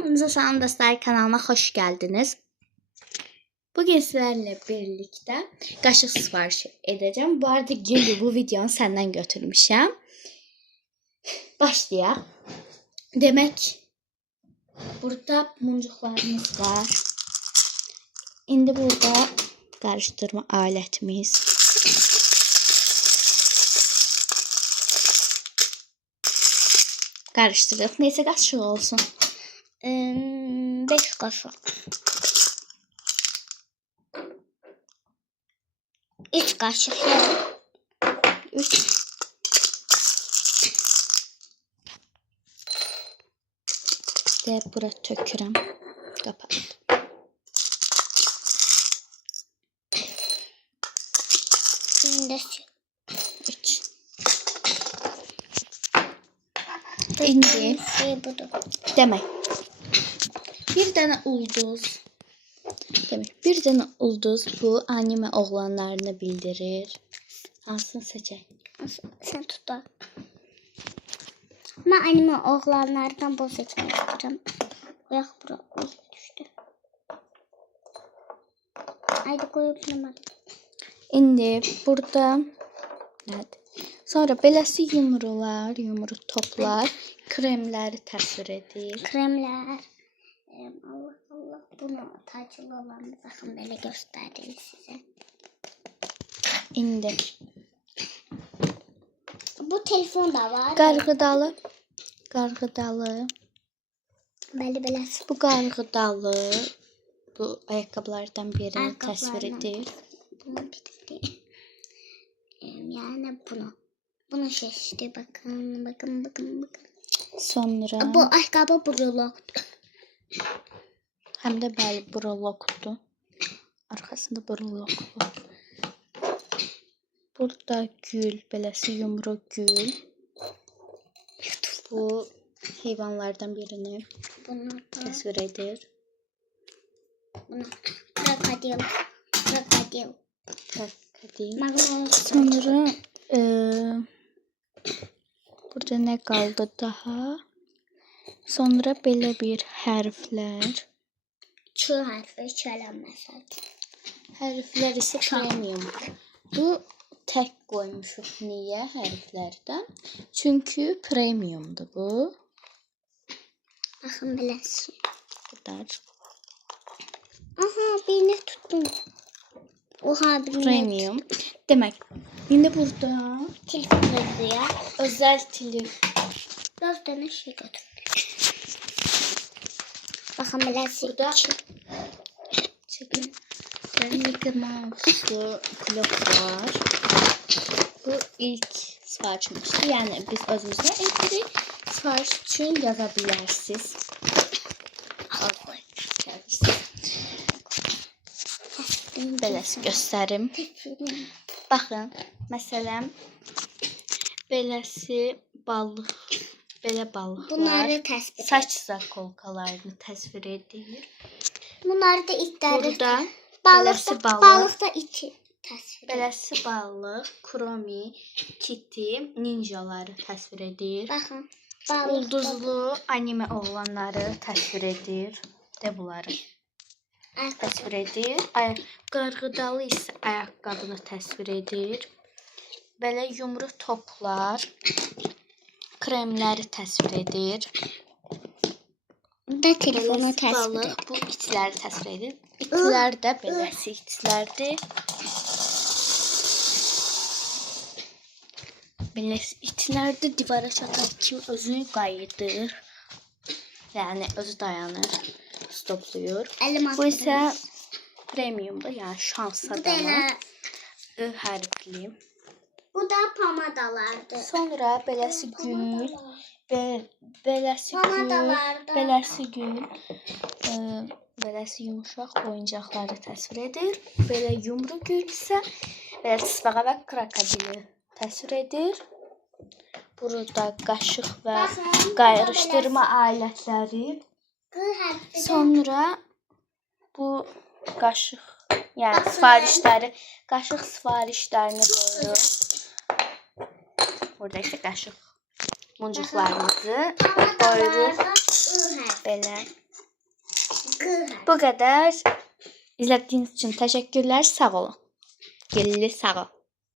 Hamınıza salam dostlar, kanalıma hoş geldiniz. Bugün sizlerle birlikte kaşık sipariş edeceğim. Bu arada Gülü bu videonu senden götürmüşüm. Başlayaq. Demek burada muncuklarımız var. İndi burada karıştırma aletimiz. Karıştırdık. Neyse kaşık olsun. 5 kaşık. 3 kaşık. 3. De bura tökürəm. Kapat. Şimdi 3. İndi şey budur. demek. Bir tane ulduz. Demek bir tane ulduz bu anime oğlanlarını bildirir. Hansını seçək? Sen tut da. Ben anime oğlanlardan bu seçmek istiyorum. Ayak bura. Oy, düştü. Haydi koyup bulamadım. İndi burada nədir? Sonra beləsi yumrular, yumru toplar, kremləri təsvir edir. Kremler. Allah Allah. Bunu tacılı olan bakın böyle göstereyim size. İndi Bu telefon da var. qarğıdalı, qarğıdalı. Böyle. Bu qarğıdalı bu ayaqqabılardan birini təsvir Ayakkabılardan. edir. Bunu bitti. Yani bunu. Bunu seçti. Bakın. Sonra Bu ayakkabı bruloktu. həm də bəli brolokdur. Arxasında brolok var. Burada gül, beləsi yumru gül. Bu heyvanlardan birini Bunu da. təsvir edir. Bunu. Krokodil. Krokodil. Magnolia. Sonra burada nə qaldı daha? Sonra belə bir hərflər. Ç harfi çələnməsə. Hərflər isə premium. Bu tək qoymuşuq. Niyə hərflərdən? Çünki premiumdur bu. Baxın beləsi. Qədər. Aha, birini tutdum. Oha, birini. Premium. Demək, indi burada Telefon yazıyor. özəl telif. 4 tane şey götürdük. Baxın beləsi. Burada çəkin. Mickey Mouse blok var. Bu ilk sifarişimizdir. Yəni biz özümüzə edirik. Sifariş üçün yaza bilərsiniz. Beləsi göstərim. Baxın, məsələn, beləsi balıq, belə balıqlar. Bunları təsvir. Saç zakolkalarını təsvir edir. Bunları da itləri. Burada Balıqda, beləsi balıq. balıqda iti təsvir. Beləsi balıq, Kromi, Kitty, ninjaları təsvir edir. Baxın. Balıqda. Ulduzlu anime oğlanları təsvir edir. De bunları təsvir edir. Qarğıdalı isə ayaqqabını təsvir edir. Belə yumru toplar, kremləri təsvir edir. Da telefonu Beləsi təsvir. balıq bu itləri təsvir edir. İtlər də beləsi itlərdir. Beləsi itlər də divara çatan kimi özünü qayıdır. Yəni özü dayanır, stoplayır. Bu isə premiumdur, yəni şans Bu da adamı. elə. Hərfli. Bu da pomadalardır. Sonra beləsi gül, beləsi gül, Pomadalardır. beləsi gül, beləsi yumuşaq oyuncaqları təsvir edir. Belə yumru gül isə belə tısbağa və krokodili təsvir edir. Burada qaşıq və qayrışdırma alətləri. Q hərfi. Sonra bu qaşıq, yəni sifarişləri, qaşıq sifarişlərini qoyuruq. Burada isə qaşıq muncuqlarımızı qoyuruq belə. Bu kadar. İzlediğiniz için teşekkürler. Sağ olun. Gülli sağ ol.